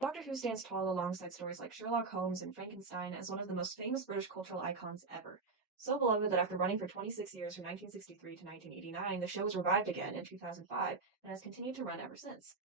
Doctor Who stands tall alongside stories like Sherlock Holmes and Frankenstein as one of the most famous British cultural icons ever. So beloved that after running for 26 years from 1963 to 1989, the show was revived again in 2005 and has continued to run ever since.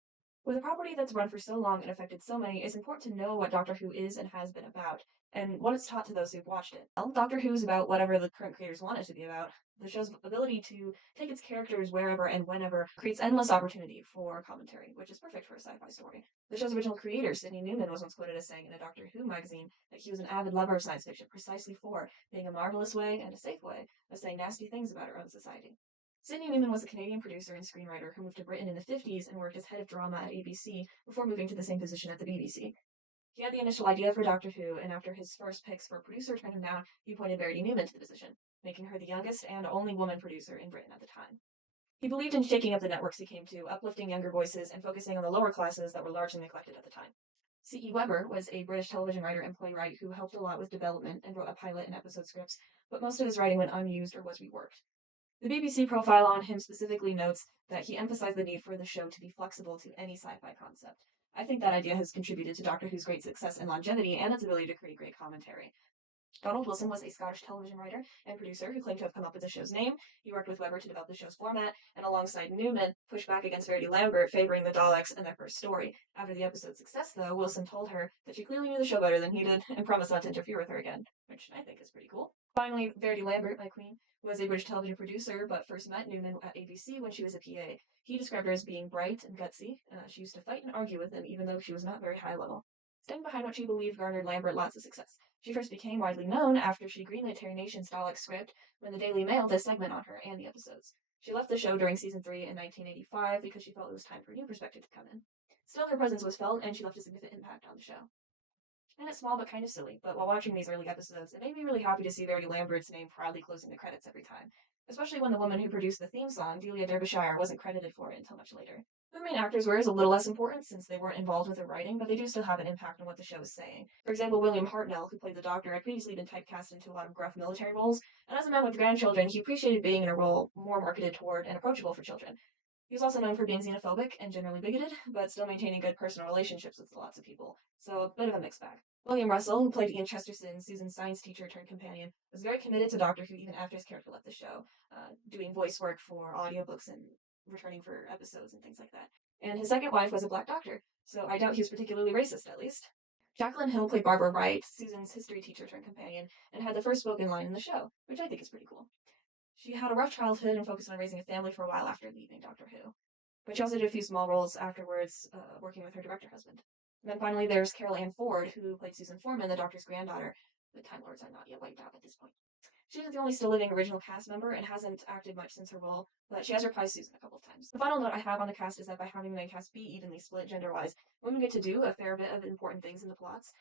With a property that's run for so long and affected so many, it's important to know what Doctor Who is and has been about, and what it's taught to those who've watched it. Well, Doctor Who is about whatever the current creators want it to be about. The show's ability to take its characters wherever and whenever creates endless opportunity for commentary, which is perfect for a sci-fi story. The show's original creator, Sidney Newman, was once quoted as saying in a Doctor Who magazine that he was an avid lover of science fiction precisely for being a marvelous way and a safe way of saying nasty things about our own society. Sidney Newman was a Canadian producer and screenwriter who moved to Britain in the 50s and worked as head of drama at ABC before moving to the same position at the BBC. He had the initial idea for Doctor Who, and after his first picks for a producer turned him down, he appointed Verity Newman to the position, making her the youngest and only woman producer in Britain at the time. He believed in shaking up the networks he came to, uplifting younger voices, and focusing on the lower classes that were largely neglected at the time. C.E. Weber was a British television writer and playwright who helped a lot with development and wrote a pilot and episode scripts, but most of his writing went unused or was reworked. The BBC profile on him specifically notes that he emphasized the need for the show to be flexible to any sci-fi concept. I think that idea has contributed to Doctor Who's great success and longevity and its ability to create great commentary. Donald Wilson was a Scottish television writer and producer who claimed to have come up with the show's name. He worked with Weber to develop the show's format, and alongside Newman, pushed back against Verity Lambert, favoring the Daleks and their first story. After the episode's success, though, Wilson told her that she clearly knew the show better than he did and promised not to interfere with her again, which I think is pretty cool. Finally, Verity Lambert, my queen, was a British television producer, but first met Newman at ABC when she was a PA. He described her as being bright and gutsy. She used to fight and argue with him, even though she was not very high level. Staying behind what she believed garnered Lambert lots of success. She first became widely known after she greenlit Terry Nation's Dalek script when the Daily Mail did a segment on her and the episodes. She left the show during season 3 in 1985 because she felt it was time for a new perspective to come in. Still, her presence was felt, and she left a significant impact on the show. And it's small but kind of silly, but while watching these early episodes, it made me really happy to see Verity Lambert's name proudly closing the credits every time, especially when the woman who produced the theme song, Delia Derbyshire, wasn't credited for it until much later. Who the main actors were is a little less important since they weren't involved with the writing, but they do still have an impact on what the show is saying. For example, William Hartnell, who played the Doctor, had previously been typecast into a lot of gruff military roles, and as a man with grandchildren, he appreciated being in a role more marketed toward and approachable for children. He was also known for being xenophobic and generally bigoted, but still maintaining good personal relationships with lots of people, so a bit of a mixed bag. William Russell, who played Ian Chesterton, Susan's science teacher turned companion, was very committed to Doctor Who even after his character left the show, doing voice work for audiobooks and returning for episodes and things like that. And his second wife was a black doctor, so I doubt he was particularly racist, at least. Jacqueline Hill played Barbara Wright, Susan's history teacher turned companion, and had the first spoken line in the show, which I think is pretty cool. She had a rough childhood and focused on raising a family for a while after leaving Doctor Who. But she also did a few small roles afterwards, working with her director husband. And then finally, there's Carol Ann Ford, who played Susan Foreman, the Doctor's granddaughter. The Time Lords are not yet wiped out at this point. She is the only still living original cast member and hasn't acted much since her role, but she has reprised Susan a couple of times. The final note I have on the cast is that by having the main cast be evenly split gender-wise, women get to do a fair bit of important things in the plots,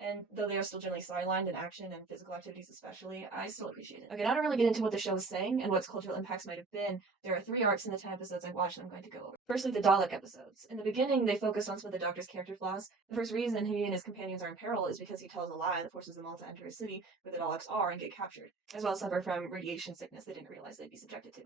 and though they are still generally sidelined in action and physical activities especially, I still appreciate it. Okay, now to really get into what the show is saying and what its cultural impacts might have been, there are 3 arcs in the 10 episodes I've watched that I'm going to go over. Firstly, the Dalek episodes. In the beginning, they focus on some of the Doctor's character flaws. The first reason he and his companions are in peril is because he tells a lie that forces them all to enter a city where the Daleks are and get captured, as well as suffer from radiation sickness they didn't realize they'd be subjected to.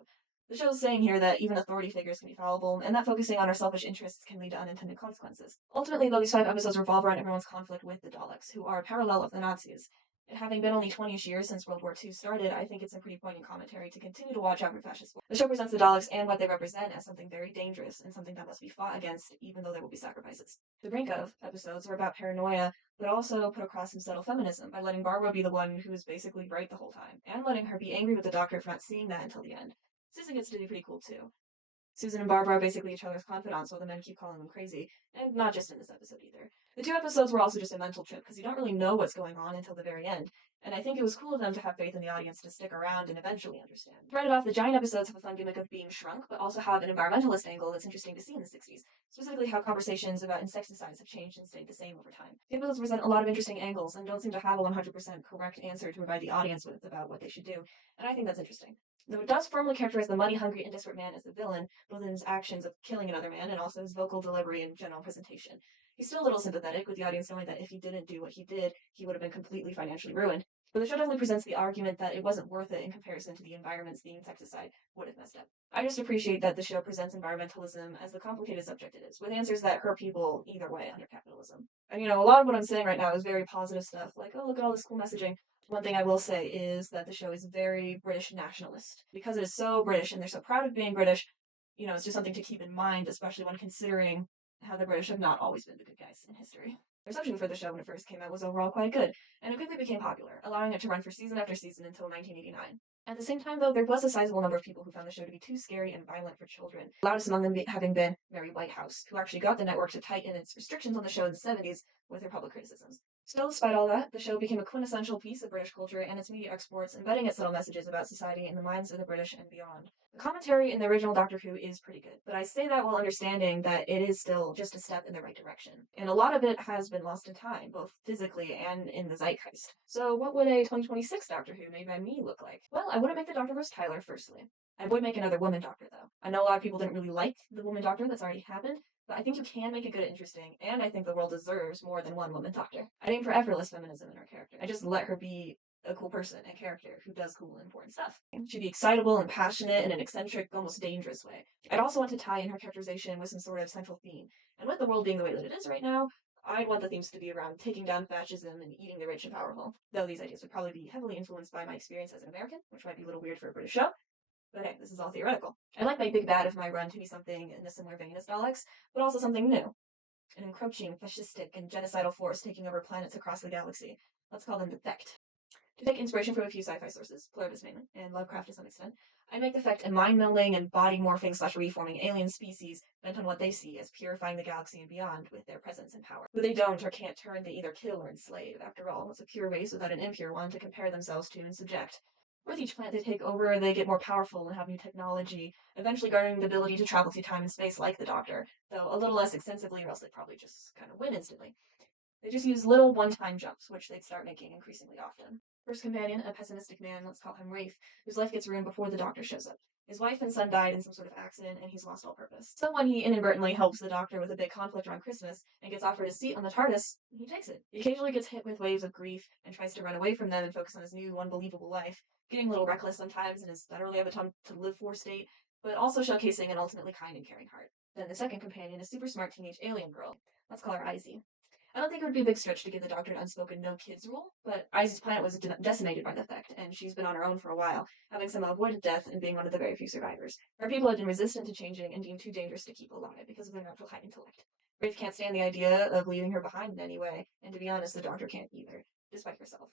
The show is saying here that even authority figures can be fallible, and that focusing on our selfish interests can lead to unintended consequences. Ultimately, though, these 5 episodes revolve around everyone's conflict with the Daleks, who are a parallel of the Nazis. And having been only 20-ish years since World War II started, I think it's a pretty poignant commentary to continue to watch out for fascist war. The show presents the Daleks and what they represent as something very dangerous and something that must be fought against, even though there will be sacrifices. The Brink of episodes are about paranoia, but also put across some subtle feminism by letting Barbara be the one who is basically right the whole time, and letting her be angry with the Doctor for not seeing that until the end. Susan gets to be pretty cool too. Susan and Barbara are basically each other's confidants, while the men keep calling them crazy, and not just in this episode either. The 2 episodes were also just a mental trip, because you don't really know what's going on until the very end, and I think it was cool of them to have faith in the audience to stick around and eventually understand. To write it off, the giant episodes have a fun gimmick of being shrunk, but also have an environmentalist angle that's interesting to see in the 60s, specifically how conversations about insecticides have changed and stayed the same over time. The episodes present a lot of interesting angles and don't seem to have a 100% correct answer to provide the audience with about what they should do, and I think that's interesting. Though it does firmly characterize the money-hungry and desperate man as the villain, both in his actions of killing another man and also his vocal delivery and general presentation. He's still a little sympathetic, with the audience knowing that if he didn't do what he did, he would have been completely financially ruined. But the show definitely presents the argument that it wasn't worth it in comparison to the environments the insecticide would have messed up. I just appreciate that the show presents environmentalism as the complicated subject it is, with answers that hurt people either way under capitalism. And a lot of what I'm saying right now is very positive stuff, like, oh, look at all this cool messaging. One thing I will say is that the show is very British nationalist. Because it is so British and they're so proud of being British, it's just something to keep in mind, especially when considering how the British have not always been the good guys in history. The reception for the show when it first came out was overall quite good, and it quickly became popular, allowing it to run for season after season until 1989. At the same time, though, there was a sizable number of people who found the show to be too scary and violent for children, the loudest among them having been Mary Whitehouse, who actually got the network to tighten its restrictions on the show in the 70s with her public criticisms. Still, despite all that, the show became a quintessential piece of British culture and its media exports, embedding its subtle messages about society in the minds of the British and beyond. The commentary in the original Doctor Who is pretty good, but I say that while understanding that it is still just a step in the right direction. And a lot of it has been lost in time, both physically and in the zeitgeist. So what would a 2026 Doctor Who made by me look like? Well, I wouldn't make the Doctor Rose Tyler, firstly. I would make another woman Doctor, though. I know a lot of people didn't really like the woman Doctor that's already happened, but I think you can make it good and interesting, and I think the world deserves more than one woman Doctor. I'd aim for effortless feminism in her character. I just let her be a cool person and character who does cool and important stuff. She'd be excitable and passionate in an eccentric, almost dangerous way. I'd also want to tie in her characterization with some sort of central theme. And with the world being the way that it is right now, I'd want the themes to be around taking down fascism and eating the rich and powerful. Though these ideas would probably be heavily influenced by my experience as an American, which might be a little weird for a British show. But hey, this is all theoretical. I'd like my big bad of my run to be something in a similar vein as Daleks, but also something new. An encroaching, fascistic, and genocidal force taking over planets across the galaxy. Let's call them the Thect. To take inspiration from a few sci-fi sources, Pluribus mainly, and Lovecraft to some extent, I make the Thect a mind-melding and body-morphing / reforming alien species bent on what they see as purifying the galaxy and beyond with their presence and power. Who they don't or can't turn, they either kill or enslave. After all, it's a pure race without an impure one to compare themselves to and subject. With each planet they take over, they get more powerful and have new technology, eventually garnering the ability to travel through time and space like the Doctor, though a little less extensively or else they'd probably just kind of win instantly. They just use little one-time jumps, which they'd start making increasingly often. First companion, a pessimistic man, let's call him Rafe, whose life gets ruined before the Doctor shows up. His wife and son died in some sort of accident, and he's lost all purpose. So when he inadvertently helps the Doctor with a big conflict around Christmas and gets offered a seat on the TARDIS, he takes it. He occasionally gets hit with waves of grief and tries to run away from them and focus on his new, unbelievable life, getting a little reckless sometimes in his not really have a ton to live for state, but also showcasing an ultimately kind and caring heart. Then the second companion, a super smart teenage alien girl. Let's call her Izzy. I don't think it would be a big stretch to give the Doctor an unspoken no kids rule, but Izzy's planet was decimated by the Thect, and she's been on her own for a while, having somehow avoided death and being one of the very few survivors. Her people had been resistant to changing and deemed too dangerous to keep alive because of their natural high intellect. Rafe can't stand the idea of leaving her behind in any way, and to be honest, the Doctor can't either, despite herself.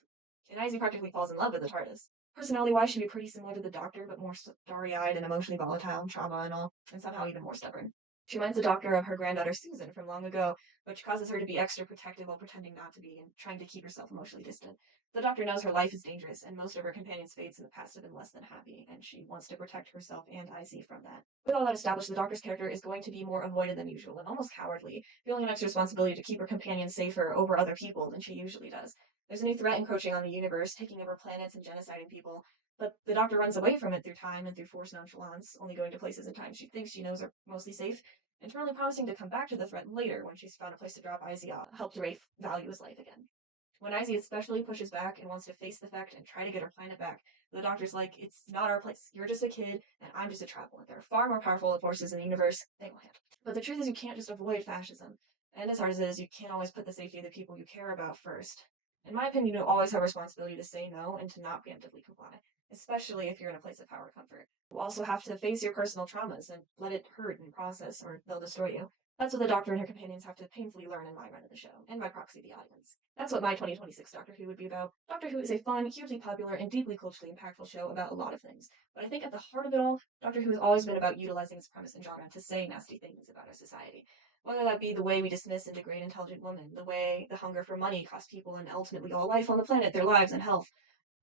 And Izzy practically falls in love with the TARDIS. Personality-wise, she'd be pretty similar to the Doctor, but more starry-eyed and emotionally volatile and trauma and all, and somehow even more stubborn. She reminds the Doctor of her granddaughter Susan from long ago, which causes her to be extra protective while pretending not to be and trying to keep herself emotionally distant. The Doctor knows her life is dangerous, and most of her companions' fates in the past have been less than happy, and she wants to protect herself and Izzy from that. With all that established, the Doctor's character is going to be more avoided than usual and almost cowardly, feeling an extra responsibility to keep her companions safer over other people than she usually does. There's a new threat encroaching on the universe, taking over planets and genociding people, but the Doctor runs away from it through time and through forced nonchalance, only going to places and times she thinks she knows are mostly safe, internally promising to come back to the threat later when she's found a place to drop Izzy off, helped Rafe value his life again. When Izzy especially pushes back and wants to face the fact and try to get her planet back, the Doctor's like, it's not our place. You're just a kid, and I'm just a traveler. There are far more powerful forces in the universe. They will handle it. But the truth is you can't just avoid fascism. And as hard as it is, you can't always put the safety of the people you care about first. In my opinion, you always have a responsibility to say no and to not preemptively comply, especially if you're in a place of power and comfort. You also have to face your personal traumas and let it hurt and process, or they'll destroy you. That's what the Doctor and her companions have to painfully learn in my run of the show, and by proxy the audience. That's what my 2026 Doctor Who would be about. Doctor Who is a fun, hugely popular, and deeply culturally impactful show about a lot of things. But I think at the heart of it all, Doctor Who has always been about utilizing its premise and genre to say nasty things about our society. Whether that be the way we dismiss and degrade intelligent women, the way the hunger for money costs people and ultimately all life on the planet their lives and health,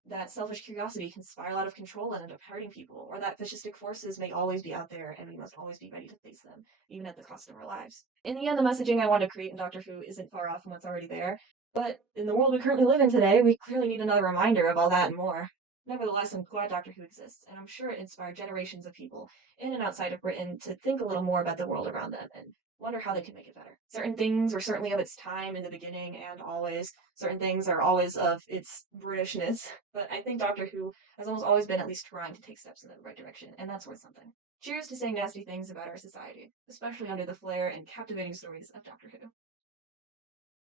that selfish curiosity can spiral out of control and end up hurting people, or that fascistic forces may always be out there and we must always be ready to face them, even at the cost of our lives. In the end, the messaging I want to create in Doctor Who isn't far off from what's already there, but in the world we currently live in today, we clearly need another reminder of all that and more. Nevertheless, I'm glad Doctor Who exists, and I'm sure it inspired generations of people in and outside of Britain to think a little more about the world around them and Wonder how they can make it better. Certain things were certainly of its time in the beginning and always. Certain things are always of its Britishness. But I think Doctor Who has almost always been at least trying to take steps in the right direction, and that's worth something. Cheers to saying nasty things about our society, especially under the flair and captivating stories of Doctor Who.